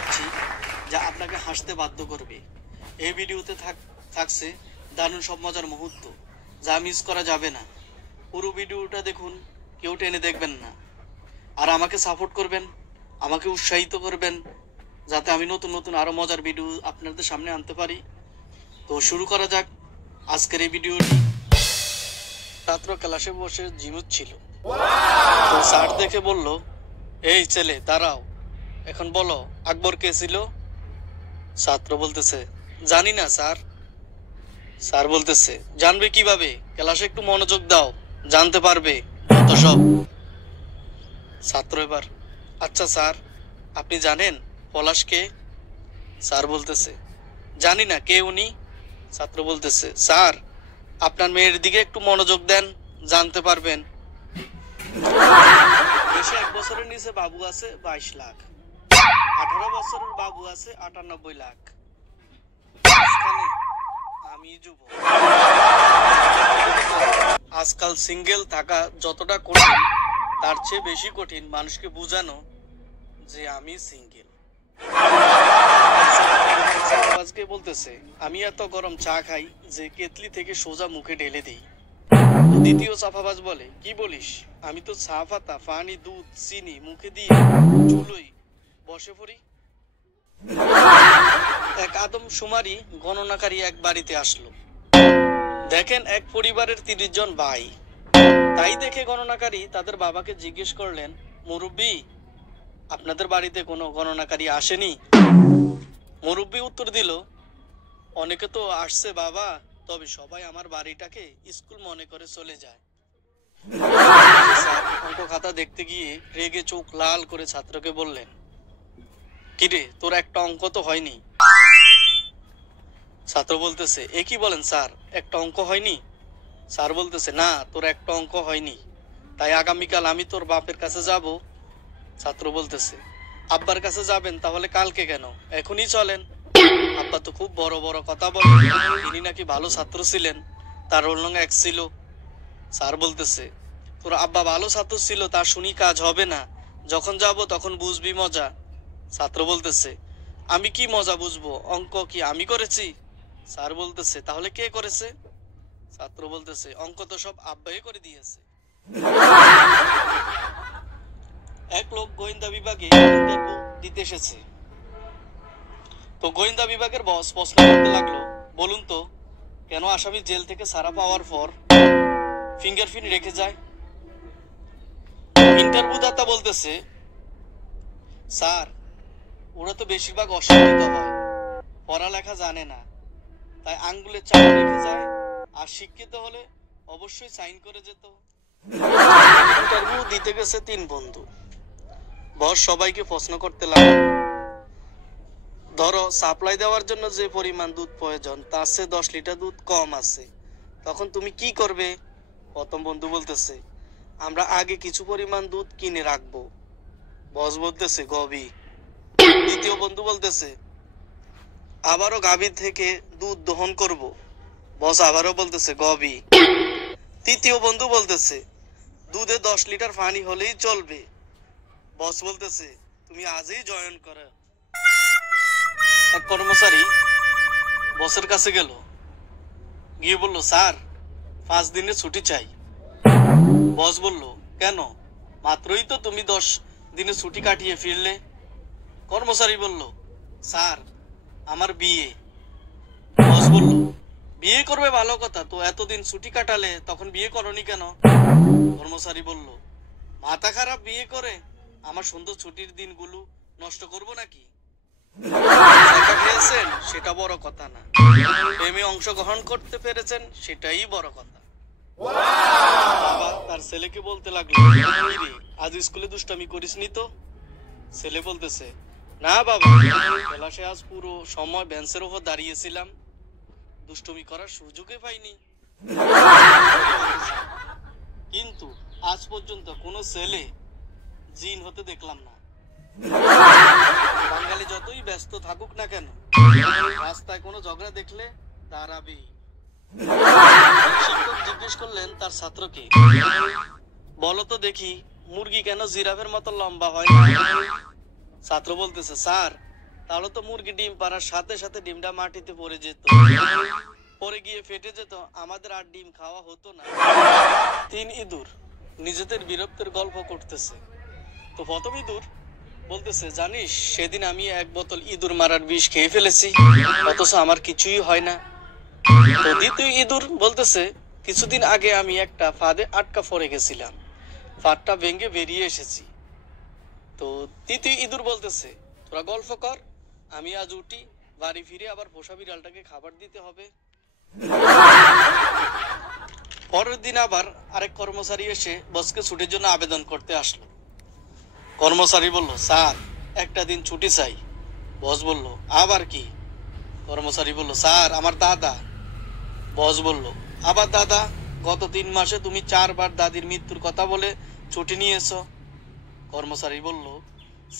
যাচ্ছি যা আপনাকে হাসতে বাধ্য করবে। এই ভিডিওতে থাকছে দারুণ সব মজার মুহূর্ত যা মিস করা যাবে না। পুরো ভিডিওটা দেখুন, কেউ টেনে দেখবেন না। আর আমাকে সাপোর্ট করবেন, আমাকে উৎসাহিত করবেন যাতে আমি নতুন নতুন আরো মজার ভিডিও আপনাদের সামনে আনতে পারি। তো শুরু করা যাক আজকের এই ভিডিওটি। ছাত্র ক্লাসে বসে ঝিমুচ্ছিল। তো স্যার দেখে বলল, এই ছেলে দাঁড়াও, এখন বলো আকবর কে ছিল? ছাত্র বলতেছে, জানি না স্যার। স্যার বলতেছে, জানবে কিভাবে? ক্লাসে একটু মনোযোগ দাও, জানতে পারবে যত সব। ছাত্র এবার, আচ্ছা স্যার, আপনি জানেন পলাশ কে? স্যার বলতেছে, জানি না, কে উনি? ছাত্র বলতেছে, স্যার আপনার মেয়ের দিকে একটু মনোযোগ দেন, জানতে পারবেন। দেশে 1 বছরের নিচে বাবু আছে 22 লাখ, 18 বছরের বাবু আছে 98 লাখ। আমি যুবক। আজকাল সিঙ্গেল থাকা যতটা কঠিন তার চেয়ে বেশি কঠিন মানুষকে বোঝানো যে আমি সিঙ্গেল। আজকে বলতেছে, আমি এত গরম চা খাই যে কেতলি থেকে সোজা মুখে ঢেলে দিই। দ্বিতীয় চাপাবাজ বলে, কি বলিস? আমি তো চা পাতা, পানি, দুধ, চিনি মুখে দিয়ে চুলোই বসে পড়ি। এক আদমশুমারি গণনাকারী এক বাড়িতে আসলো। দেখেন এক পরিবারের 30 জন ভাই। তাই দেখে গণনাকারী তাদের বাবাকে জিজ্ঞেস করলেন, মুরব্বী, আপনাদের বাড়িতে কোনো গণনাকারী আসেনি? মুরব্বী উত্তর দিল, অনেকে তো আসছে বাবা, তবে সবাই আমার বাড়িটাকে স্কুল মনে করে চলে যায়। অঙ্ক খাতা দেখতে গিয়ে রেগে চোখ লাল করে ছাত্রকে বললেন, কিরে তোর একটা অঙ্ক তো হয়নি? ছাত্র বলতেছে, এ কি বলেন স্যার, একটা অঙ্ক হয়নি? স্যার বলতেছে, না, তোর একটা অঙ্ক হয়নি, তাই আগামীকাল আমি তোর বাপের কাছে যাব। ছাত্র বলতেছে, আব্বার কাছে যাবেন? তাহলে কালকে কেন, এখনই চলেন। আব্বা তো খুব বড় বড় কথা বলেন, তিনি নাকি ভালো ছাত্র ছিলেন, তার রোল নং 1 ছিল। স্যার বলতেছে, তোর আব্বা ভালো ছাত্র ছিল তা শুনি কাজ হবে না, যখন যাব তখন বুঝবি মজা। ছাত্র বলতেছে, আমি কি মজা বুঝবো, অঙ্ক কি আমি করেছি? স্যার বলতেছে, তাহলে কে করেছে? ছাত্র বলতেছে, অঙ্ক তো সব আব্বাই করে দিয়েছে। এক লোক গোয়েন্দা বিভাগে ইন্টারভিউ দিতে এসেছে। তো গোয়েন্দা বিভাগের বস প্রশ্ন করতে লাগলো, বলুন তো, কেন আসামি জেল থেকে ছাড়া পাওয়ার পর ফিঙ্গারপ্রিন্ট রেখে যায়? ইন্টারভিউ দাতা বলতেছে, স্যার ওরা তো বেশিরভাগ অশিক্ষিত হয়, পড়ালেখা জানে না, তাই আঙ্গুলের চাপ রেখে যায়, আর শিক্ষিত হলে অবশ্যই সাইন করে যেত। ইন্টারভিউ দিতে গেছে 3 বন্ধু। বস সবাইকে প্রশ্ন করতে লাগলো, ধরো সাপ্লাই দেওয়ার জন্য যে পরিমাণ দুধ প্রয়োজন তার চেয়ে 10 লিটার দুধ কম আছে, তখন তুমি কি করবে? প্রথম বন্ধু বলতেছে, আমরা আগে কিছু পরিমাণ দুধ কিনে রাখবো। বস বলতেছে, গবি। দ্বিতীয় বন্ধু বলতেছে, আবারও গাভীর থেকে দুধ দহন করব। বস আবারও বলতেছে, গবি। তৃতীয় বন্ধু বলতেছে, দুধে 10 লিটার পানি হলেই চলবে। বস বলতেছে, তুমি আজই জয়েন করো। এক কর্মচারী বসের কাছে গেল, গিয়ে বলল, স্যার 5 দিনের ছুটি চাই। বস বলল, কেন? মাত্রই তো তুমি 10 দিনের ছুটি কাটিয়ে ফিরলে। কর্মচারী বলল, স্যার আমার বিয়ে। বস বলল, বিয়ে করবে ভালো কথা, তো এতদিন ছুটি কাটালে তখন বিয়ে করনি কেন? কর্মচারী বলল, মাথা খারাপ, বিয়ে করে আমার সুন্দর ছুটির দিনগুলো নষ্ট করব নাকি? টাকা খেয়েছেন সেটা বড় কথা না, প্রেমে অংশগ্রহণ করতে পেরেছেন সেটাই বড় কথা। বাবা তার ছেলেকে বলতে লাগলো, আজ স্কুলে দুষ্টামি করিসনি তো? ছেলে বলতেছে, না বাবা, ক্লাসে আজ পুরো সময় বেঞ্চের উপর দাঁড়িয়েছিলাম, দুষ্টুমি করার সুযোগই পাইনি। কিন্তু আজ পর্যন্ত কোনো ছেলে জিন হতে দেখলাম না। বাঙালি যতই ব্যস্ত থাকুক না কেন, রাস্তায় কোনো ঝগড়া দেখলে দাঁড়াবেই। শিক্ষক জিজ্ঞেস করলেন তার ছাত্রকে, বলো তো দেখি মুরগি কেন জিরাফের মতো লম্বা হয় না? ছাত্র বলতেছে, স্যার তাহলে তো মুরগি ডিম পাড়ার সাথে সাথে ডিমটা মাটিতে পড়ে যেত, পরে গিয়ে ফেটে যেত, আমাদের আর ডিম খাওয়া হতো না। 3 ইঁদুর নিজেদের বীরত্বের গল্প করতেছে। তো প্রথম ইঁদুর বলতেছে, জানিস সেদিন আমি 1 বোতল ইঁদুর মারার বিষ খেয়ে ফেলেছি, অথচ আমার কিছুই হয় না। তো দ্বিতীয় ইঁদুর বলতেছে, কিছুদিন আগে আমি একটা ফাঁদে আটকা পড়ে গেছিলাম, ফাঁদটা ভেঙে বেরিয়ে এসেছি। তো তৃতীয় ইঁদুর বলতেছে, তোরা গল্প কর, আমি আজ উঠি, বাড়ি ফিরে আবার পোষা বিড়ালটাকে খাবার দিতে হবে। পরের দিন আবার আরেক কর্মচারী এসে বসকে ছুটির জন্য আবেদন করতে আসলো। কর্মচারী বলল, স্যার একটা দিন ছুটি চাই। বস বলল, আবার কি? কর্মচারী বলল, স্যার আমার দাদা। বস বলল, আবার দাদা? গত 3 মাসে তুমি 4 বার দাদির মৃত্যুর কথা বলে ছুটি নিয়েছো। কর্মচারী বলল,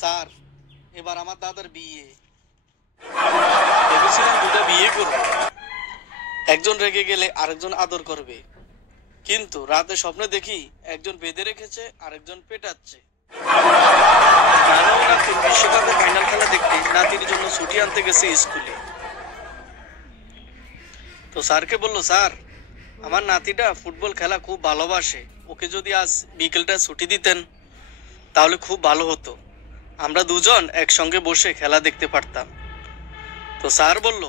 স্যার এবার আমার দাদার বিয়ে, ভেবেছিলাম 2টা বিয়ে করব, একজন রেগে গেলে আরেকজন আদর করবে, কিন্তু রাতে স্বপ্নে দেখি একজন বেঁধে রেখেছে আরেকজন পেটাচ্ছে। নাতির বিশ্বকাপে ফাইনাল খেলা দেখতে নাতির জন্য ছুটি আনতে গেছে স্কুলে। তো স্যারকে বলল, স্যার আমার নাতিটা ফুটবল খেলা খুব ভালোবাসে, ওকে যদি আজ বিকেলটা ছুটি দিতেন তাহলে খুব ভালো হতো, আমরা দুজন একসঙ্গে বসে খেলা দেখতে পারতাম। তো স্যার বলল,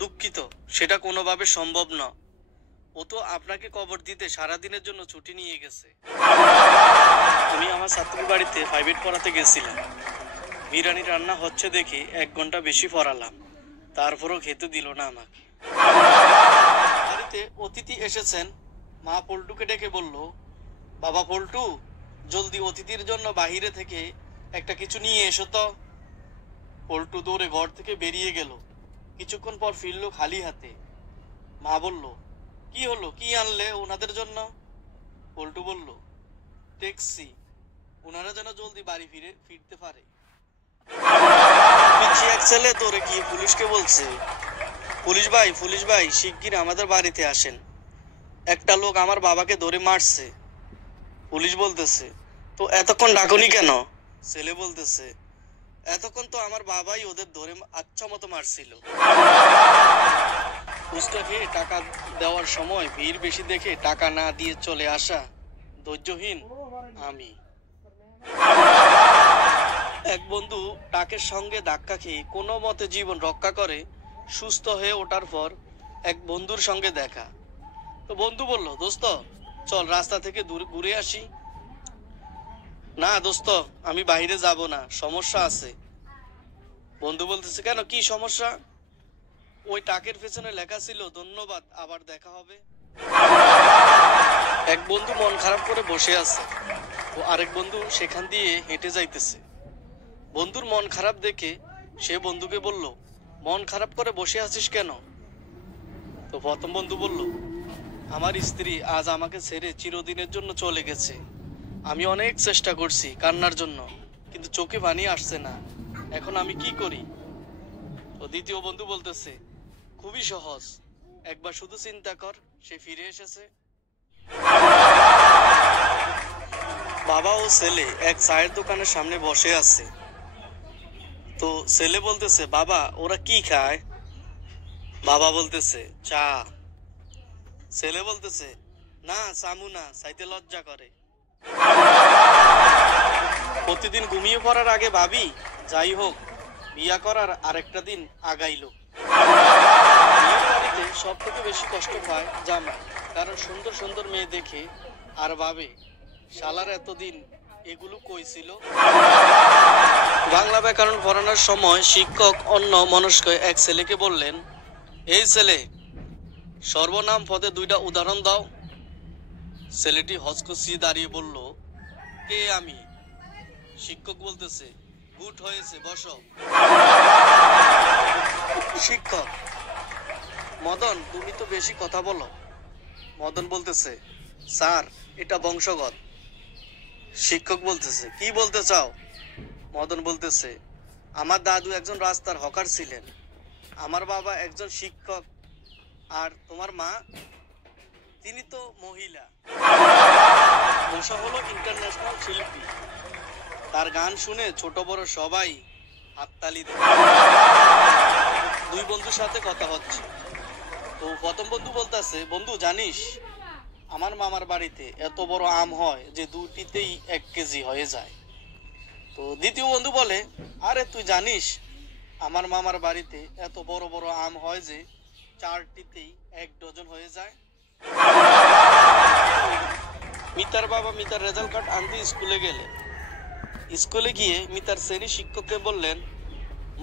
দুঃখিত, সেটা কোনোভাবে সম্ভব না, ও তো আপনাকে কবর দিতে সারাদিনের জন্য ছুটি নিয়ে গেছে। আমি আমার ছাত্রীর বাড়িতে প্রাইভেট পড়াতে গেছিলাম, বিরিয়ানি রান্না হচ্ছে দেখে 1 ঘন্টা বেশি পড়ালাম, তারপরও খেতে দিল না আমাকে। বাড়িতে অতিথি এসেছেন, মা পল্টুকে ডেকে বলল, বাবা পল্টু, জলদি অতিথির জন্য বাহিরে থেকে একটা কিছু নিয়ে এসো তো। পল্টু দৌড়ে ঘর থেকে বেরিয়ে গেল, কিছুক্ষণ পর ফিরল খালি হাতে। মা বলল, কি হলো, কি আনলে ওনাদের জন্য? পল্টু বলল, ট্যাক্সি, ওনারা যেন জলদি বাড়ি ফিরতে পারে। পিচ্ছি এক ছেলে দৌড়ে গিয়ে পুলিশকে বলছে, পুলিশ ভাই শিগগির আমাদের বাড়িতে আসেন, একটা লোক আমার বাবাকে ধরে মারছে। পুলিশ বলতেছে, তো এতক্ষণ ডাকুনি কেন? ছেলে বলতেছে, এতক্ষণ তো আমার বাবাই ওদের ধরে আচ্ছা মতো মারছিল। ফুচকা খেয়ে টাকা দেওয়ার সময় ভিড় বেশি দেখে টাকা না দিয়ে চলে আসা ধৈর্যহীন আমি। এক বন্ধু টাকের সঙ্গে ধাক্কা খেয়ে কোনো মতে জীবন রক্ষা করে সুস্থ হয়ে ওঠার পর এক বন্ধুর সঙ্গে দেখা। তো বন্ধু বলল, দোস্ত চল রাস্তা থেকে ঘুরে আসি। না দোস্ত, আমি বাইরে যাব না, সমস্যা আছে। বন্ধু বলতেছে, কেন, কি সমস্যা? ওই টাকের পেছনে লেখা ছিল, ধন্যবাদ, আবার দেখা হবে। এক বন্ধু মন খারাপ করে বসে আছে, ও আরেক বন্ধু সেখান দিয়ে হেঁটে যাইতেছে। বন্ধুর মন খারাপ দেখে সে বন্ধুকে বলল, মন খারাপ করে বসে আছিস কেন? তো প্রথম বন্ধু বলল, আমার স্ত্রী আজ আমাকে ছেড়ে চিরদিনের জন্য চলে গেছে, আমি অনেক চেষ্টা করছি কান্নার জন্য, কিন্তু চোখে পানি আসছে না, এখন আমি কি করি? তো দ্বিতীয় বন্ধু বলতেছে, খুবই সহজ, একবার শুধু চিন্তা কর, সে ফিরে এসেছে। বাবা ও ছেলে এক চায়ের দোকানের সামনে বসে আছে। তো ছেলে বলতেছে, বাবা ওরা কি খায়? বাবা বলতেছে, চা। ছেলে বলতেছে, না চামু না, চাইতে লজ্জা করে। প্রতিদিন ঘুমিয়ে পড়ার আগে ভাবি, যাই হোক বিয়া করার আরেকটা দিন আগাইলো। বিয়ের বাড়িতে সব থেকে বেশি কষ্ট পায় জামাই, কারণ সুন্দর সুন্দর মেয়ে দেখে আর ভাবে, শালার এতদিন এগুলো কই ছিল। বাংলা ব্যাকরণ পড়ানোর সময় শিক্ষক অন্য মনস্ক এক ছেলেকে বললেন, এই ছেলে, সর্বনাম পদে 2টা উদাহরণ দাও। ছেলেটি হচকচিয়ে দাঁড়িয়ে বলল, কে আমি? শিক্ষক বলতেছে, গুড হয়েছে, বসো। শিক্ষক, মদন তুমি তো বেশি কথা বলো। মদন বলতেছে, স্যার এটা বংশগত। শিক্ষক বলতেছে, কি বলতে চাও? মদন বলতেছে, আমার দাদু একজন রাস্তার হকার ছিলেন, আমার বাবা একজন শিক্ষক, আর তোমার মা, তিনি তো মহিলা। উষা হলো ইন্টারন্যাশনাল শিল্পী, তার গান শুনে ছোট বড় সবাই হাততালি দেয়। দুই বন্ধুর সাথে কথা হচ্ছে। তো প্রথম বন্ধু বলতেছে, বন্ধু জানিস আমার মামার বাড়িতে এত বড় আম হয় যে দুটিতেই 1 কেজি হয়ে যায়। তো দ্বিতীয় বন্ধু বলে, আরে তুই জানিস আমার মামার বাড়িতে এত বড় বড় আম হয় যে 4টিতেই 1 ডজন হয়ে যায়। মিতার বাবা মিতার রেজাল্ট কার্ড আনতে স্কুলে গেলেন। স্কুলে গিয়ে মিতার শ্রেণী শিক্ষককে বললেন,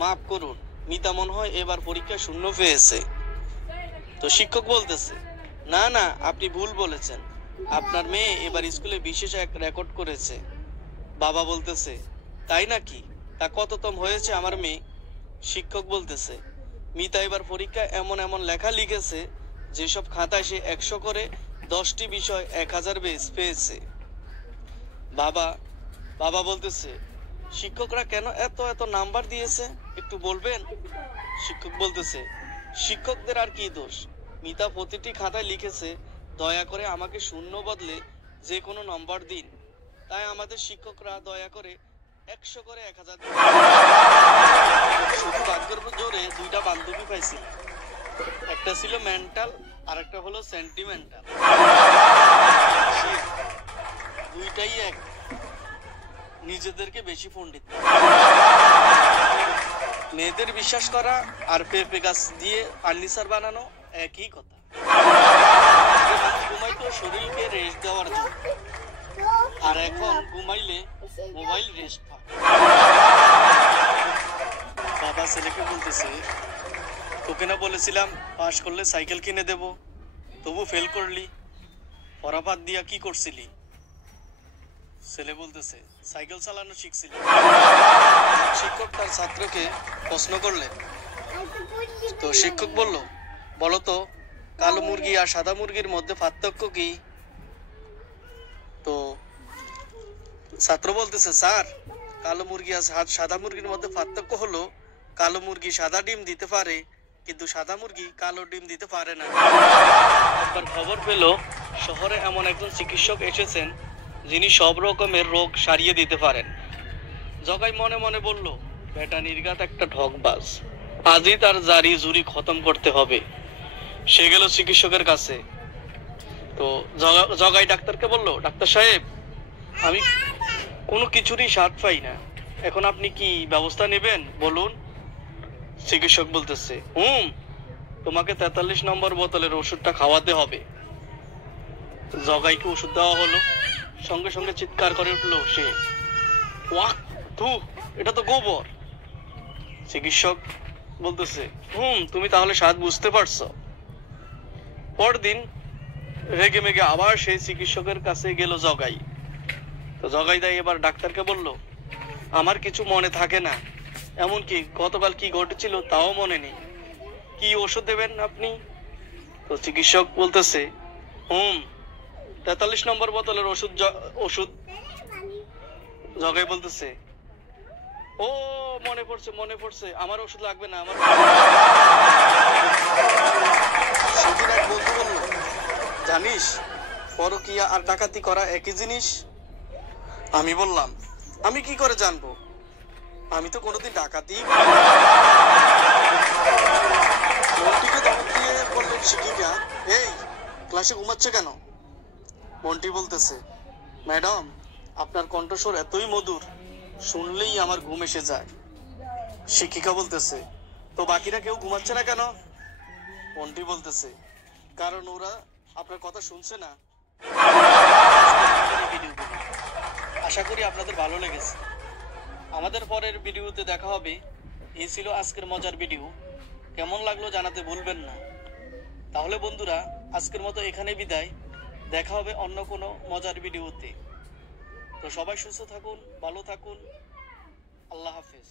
মাফ করুন, মিতা মনে হয় এবার পরীক্ষায় 0 পেয়েছে। তো শিক্ষক বলতেছে, না না, আপনি ভুল বলেছেন, আপনার মেয়ে এবার স্কুলে বিশেষ এক রেকর্ড করেছে। বাবা বলতেছে, তাই নাকি? তা কততম হয়েছে আমার মেয়ে? শিক্ষক বলতেছে, মিতা এবার পরীক্ষায় এমন এমন লেখা লিখেছে যেসব খাতায় সে 100 করে 10টি বিষয় 1000 পেয়েছে। বাবা বাবা বলতেছে, শিক্ষকরা কেন এত এত নাম্বার দিয়েছে একটু বলবেন? শিক্ষক বলতেছে, শিক্ষকদের আর কি দোষ, মিতা প্রতিটি খাতায় লিখেছে দয়া করে আমাকে 0 বদলে যে কোনো নম্বর দিন, তাই আমাদের শিক্ষকরা দয়া করে 100 করে 1000 দিন। শুধু ভাগ্যের জোরে 2টা বান্ধবী পাইছিল, একটা ছিল মেন্টাল আর একটা হলো সেন্টিমেন্টাল। দুইটাই এক, নিজেদেরকে বেশি পণ্ডিত। মেয়েদের বিশ্বাস করা আর পেঁপে গাছ দিয়ে ফার্নিচার বানানো একই কথা। ঘুমাইতো শরীরকে রেস্ট দেওয়ার জন্য, আর এখন ঘুমাইলে মোবাইল রেস্ট পায়। বাবা ছেলেকে বলতেছে, তোকে না বলেছিলাম পাশ করলে সাইকেল কিনে দেব, তবু ফেল করলি, পড়াপাত দিয়া কি করছিলি? ছেলে বলতেছে, সাইকেল চালানো শিখছিল। শিক্ষক তার ছাত্রকে প্রশ্ন করলেন। তো শিক্ষক বলল, বলতো কালো মুরগি আর সাদা মুরগির মধ্যে পার্থক্য কি? তো ছাত্র বলতেছে, স্যার কালো মুরগি আর সাদা মুরগির মধ্যে পার্থক্য হলো কালো মুরগি সাদা ডিম দিতে পারে, কিন্তু সাদা মুরগি কালো ডিম দিতে পারে না। একবার খবর পেল শহরে এমন একজন চিকিৎসক এসেছেন যিনি সব রকমের রোগ সারিয়ে দিতে পারেন। জগাই মনে মনে বলল, বেটা নির্ঘাত একটা ঠকবাজ, আজই তার জারি জুরি খতম করতে হবে। সে গেল চিকিৎসকের কাছে। তো জগাই ডাক্তারকে বলল, ডাক্তার সাহেব আমি কোনো কিছুরই স্বাদ পাই না, এখন আপনি কি ব্যবস্থা নেবেন বলুন? চিকিৎসক বলতেছে, তোমাকে 43 নম্বর বোতলের ওষুধটা খাওয়াতে হবে। জগাইকে ওষুধ দেওয়া হলো। সঙ্গে সঙ্গে চিৎকার করে উঠলো সে, ওয়াক থু, এটা তো গোবর। চিকিৎসক বলতেছে, তুমি তাহলে স্বাদ বুঝতে পারছো? পরদিন রেগে মেগে আবার সেই চিকিৎসকের কাছে গেল জগাই। তো জগাই দাই এবার ডাক্তারকে বলল, আমার কিছু মনে থাকে না, এমনকি গতকাল কি ঘটেছিল তাও মনে নেই, কি ওষুধ দেবেন আপনি? তো চিকিৎসক বলতেছে, 43 নম্বর বোতলের ওষুধ। জগাই বলতেছে, ও মনে পড়ছে, আমার ওষুধ লাগবে না, আমার। সেদিন এক বন্ধু বলল, জানিস পরকিয়া আর ডাকাতি করা একই জিনিস? আমি বললাম, আমি কি করে জানবো, আমি তো কোনোদিন ডাকাতি মন্টিকে ধমক দিয়ে বললেন শিক্ষিকা, এই ক্লাসে ঘুমাচ্ছে কেন? মন্টি বলতেছে, ম্যাডাম আপনার কণ্ঠস্বর এতই মধুর, শুনলেই আমার ঘুম এসে যায়। শিক্ষিকা বলতেছে, তো বাকিরা কেউ ঘুমাচ্ছে না কেন? মন্টি বলতেছে, কারণ ওরা আপনার কথা শুনছে না। আশা করি আপনাদের ভালো লেগেছে। আমাদের পরের ভিডিওতে দেখা হবে। এই ছিল আজকের মজার ভিডিও। কেমন লাগলো জানাতে ভুলবেন না। তাহলে বন্ধুরা আজকের মতো এখানে বিদায়, দেখা হবে অন্য কোনো মজার ভিডিওতে। তো সবাই সুস্থ থাকুন, ভালো থাকুন, আল্লাহ হাফেজ।